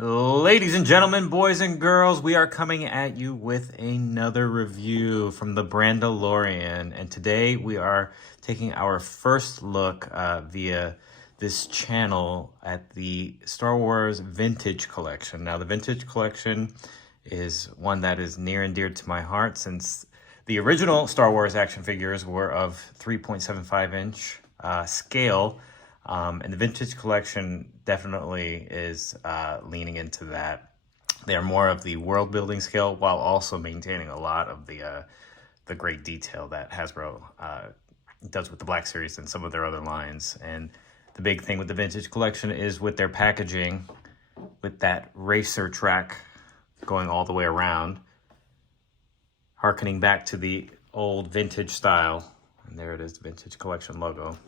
Ladies and gentlemen, boys and girls, we are coming at you with another review from the Brandalorian. And today we are taking our first look via this channel at the Star Wars Vintage Collection. Now, the Vintage Collection is one that is near and dear to my heart since the original Star Wars action figures were of 3.75-inch scale. And the Vintage Collection definitely is leaning into that. They're more of the world building scale while also maintaining a lot of the great detail that Hasbro does with the Black Series and some of their other lines. And the big thing with the Vintage Collection is with their packaging, with that racer track going all the way around, harkening back to the old vintage style. And there it is, the Vintage Collection logo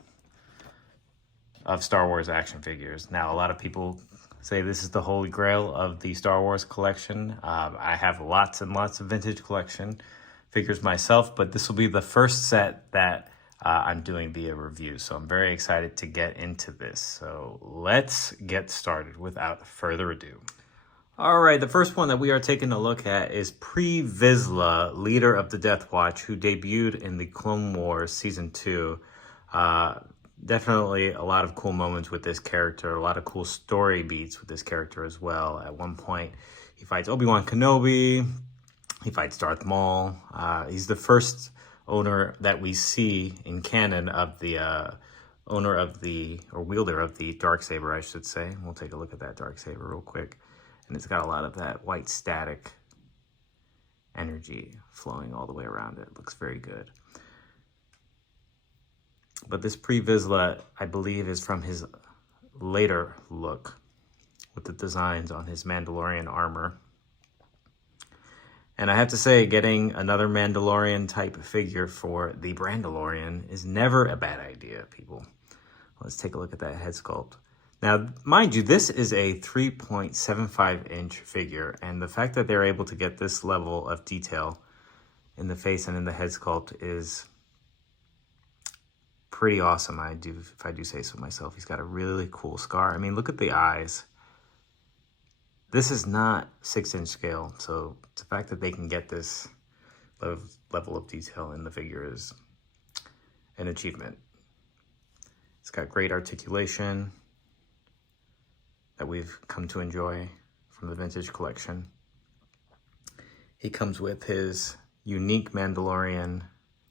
of Star Wars action figures. Now, a lot of people say this is the holy grail of the Star Wars collection. I have lots and lots of vintage collection figures myself, but this will be the first set that I'm doing via review. So I'm very excited to get into this. So let's get started without further ado. All right, the first one that we are taking a look at is Vizsla, leader of the Death Watch, who debuted in the Clone Wars Season 2. Definitely a lot of cool moments with this character, a lot of cool story beats with this character as well. At one point, he fights Obi-Wan Kenobi, he fights Darth Maul. He's the first owner that we see in canon of the wielder of the Darksaber, I should say. We'll take a look at that Darksaber real quick. And it's got a lot of that white static energy flowing all the way around it. Looks very good. But this Vizsla, I believe, is from his later look with the designs on his Mandalorian armor. And I have to say, getting another Mandalorian type figure for the Brandalorian is never a bad idea, people. Let's take a look at that head sculpt. Now, mind you, this is a 3.75-inch figure, and the fact that they're able to get this level of detail in the face and in the head sculpt is pretty awesome, if I do say so myself. He's got a really cool scar. I mean, look at the eyes. This is not 6-inch scale, so the fact that they can get this level of detail in the figure is an achievement. It's got great articulation that we've come to enjoy from the Vintage Collection. He comes with his unique Mandalorian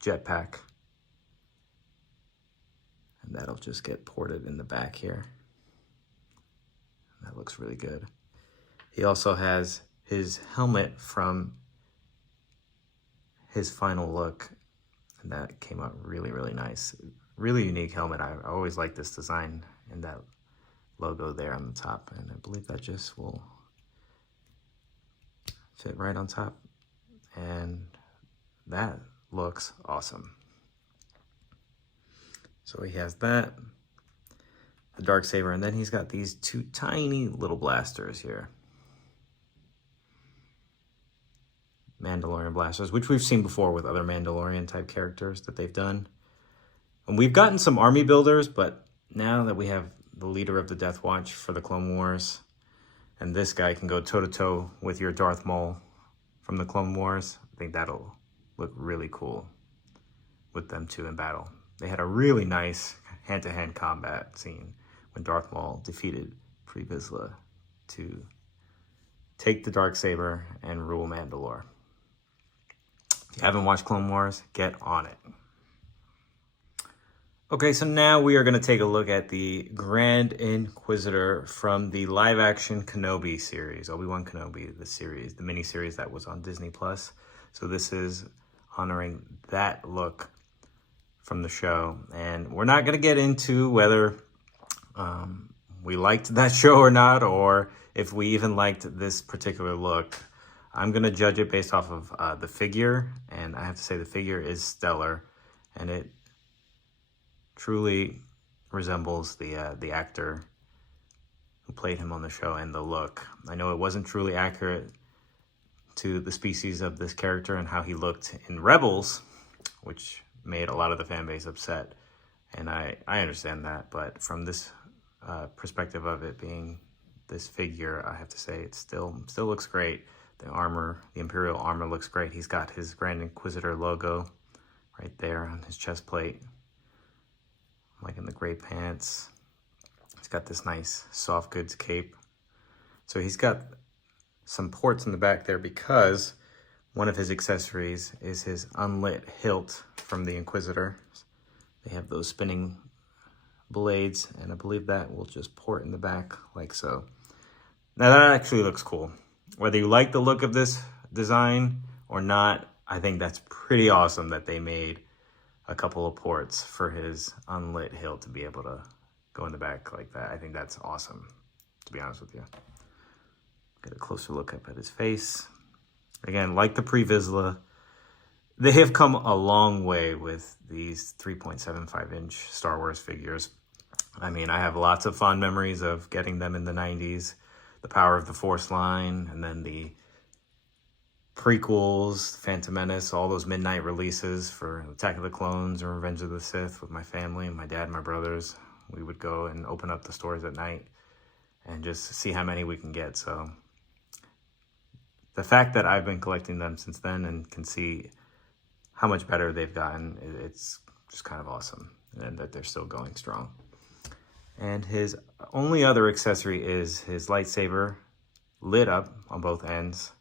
jetpack. And that'll just get ported in the back here. That looks really good. He also has his helmet from his final look. And that came out really, really nice. Really unique helmet. I always like this design and that logo there on the top. And I believe that just will fit right on top. And that looks awesome. So he has that, the Darksaber, and then he's got these two tiny little blasters here. Mandalorian blasters, which we've seen before with other Mandalorian type characters that they've done. And we've gotten some army builders, but now that we have the leader of the Death Watch for the Clone Wars, and this guy can go toe-to-toe with your Darth Maul from the Clone Wars, I think that'll look really cool with them two in battle. They had a really nice hand-to-hand combat scene when Darth Maul defeated Vizsla to take the Darksaber and rule Mandalore. If you haven't watched Clone Wars, get on it. Okay, so now we are going to take a look at the Grand Inquisitor from the live-action Kenobi series, Obi-Wan Kenobi, the series, the mini-series that was on Disney+. So this is honoring that look from the show, and we're not going to get into whether we liked that show or not, or if we even liked this particular look. I'm going to judge it based off of the figure, and I have to say the figure is stellar, and it truly resembles the actor who played him on the show and the look. I know it wasn't truly accurate to the species of this character and how he looked in Rebels, which made a lot of the fan base upset, and I understand that, but from this perspective of it being this figure, I have to say it still looks great. The armor, the Imperial armor looks great. He's got his Grand Inquisitor logo right there on his chest plate. Like in the gray pants. He's got this nice soft goods cape. So he's got some ports in the back there because one of his accessories is his unlit hilt from the Inquisitor. They have those spinning blades, and I believe that will just port in the back like so. Now that actually looks cool. Whether you like the look of this design or not, I think that's pretty awesome that they made a couple of ports for his unlit hilt to be able to go in the back like that. I think that's awesome, to be honest with you. Get a closer look up at his face. Again, like the pre-Vizsla, they have come a long way with these 3.75-inch Star Wars figures. I mean, I have lots of fond memories of getting them in the 90s, the Power of the Force line, and then the prequels, Phantom Menace, all those midnight releases for Attack of the Clones or Revenge of the Sith with my family, my dad, my brothers. We would go and open up the stores at night and just see how many we can get. So the fact that I've been collecting them since then and can see how much better they've gotten, it's just kind of awesome, and that they're still going strong. And his only other accessory is his lightsaber lit up on both ends,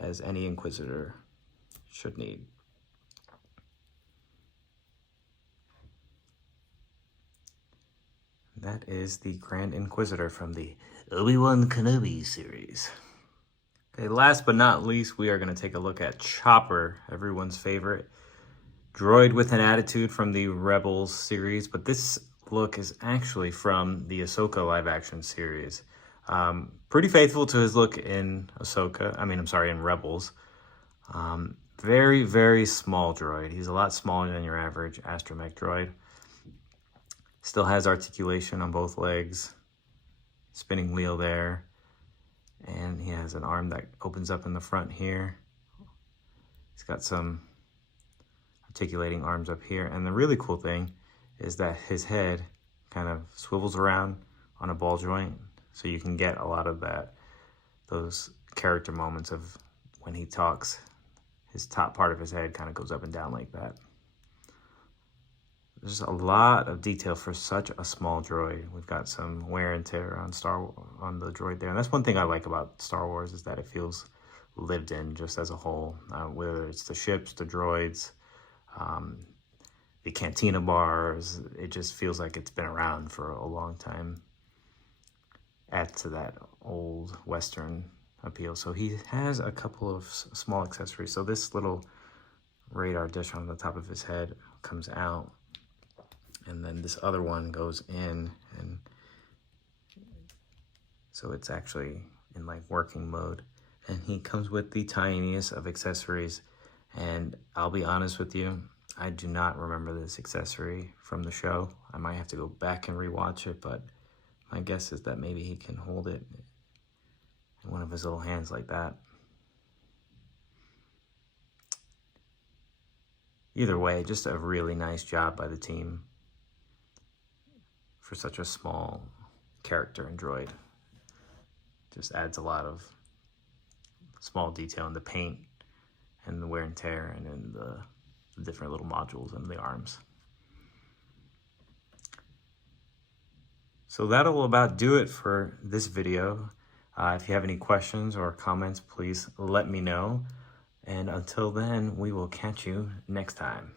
as any Inquisitor should need. That is the Grand Inquisitor from the Obi-Wan Kenobi series. Okay, last but not least, we are going to take a look at Chopper, everyone's favorite droid with an attitude from the Rebels series, but this look is actually from the Ahsoka live-action series. Pretty faithful to his look in in Rebels. Very, very small droid. He's a lot smaller than your average astromech droid. Still has articulation on both legs. Spinning wheel there. And he has an arm that opens up in the front here. He's got some articulating arms up here. And the really cool thing is that his head kind of swivels around on a ball joint. So you can get a lot of those character moments of when he talks. His top part of his head kind of goes up and down like that. There's a lot of detail for such a small droid. We've got some wear and tear on the droid there. And that's one thing I like about Star Wars, is that it feels lived in just as a whole. Whether it's the ships, the droids, the cantina bars, it just feels like it's been around for a long time. Add to that old Western appeal. So he has a couple of small accessories. So this little radar dish on the top of his head comes out, and then this other one goes in, and so it's actually in like working mode. And he comes with the tiniest of accessories, and I'll be honest with you, I do not remember this accessory from the show. I might have to go back and rewatch it, but my guess is that maybe he can hold it in one of his little hands like that. Either way, just a really nice job by the team for such a small character and droid. Just adds a lot of small detail in the paint and the wear and tear and in the different little modules and the arms. So that'll about do it for this video. If you have any questions or comments, please let me know. And until then, we will catch you next time.